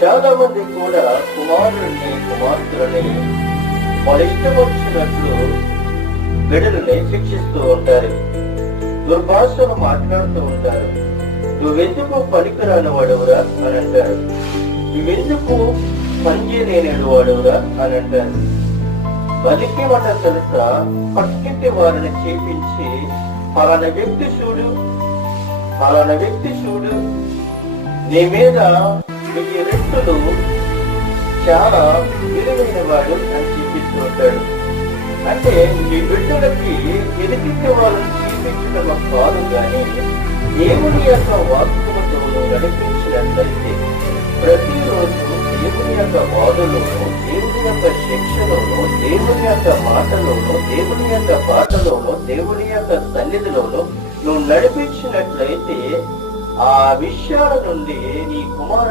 చాలా మంది కూడా కుమారుడిని కుమార్తెలని వాళ్ళ ఇష్టం వచ్చినట్లు బిడ్డలని శిక్షిస్తూ ఉంటారు, దుర్భాషలు మాట్లాడుతూ ఉంటారు. నువ్వెందుకు పనికిరాని వాడువురా అని అంటారు, నువ్వెందుకు పనిచేయలేని వాడువురా అని అంటారు. బలికి మన తెలుసా, పక్కింటి వారిని చేపించి పలానా వ్యక్తి చూడు నీ మీద 1000 రెట్లు చాలా విలువైన వాడు అని చూపిస్తూ ఉంటాడు. అంటే మీ బిడ్డలకి ఎదిగించే వాళ్ళని చూపించడం కాదు, కానీ దేవుని యొక్క వాక్యముతో నడిపించినట్లయితే ప్రతిరోజు దేవుని యొక్క బాధలోనూ, దేవుని యొక్క శిక్షలోనూ, దేవుని యొక్క మాటలోనూ, దేవుని యొక్క పాటలోనూ, దేవుని యొక్క సన్నిధిలోనూ నువ్వు నడిపించినట్లయితే ఆ విషయాల నుండి నీ కుమారుడు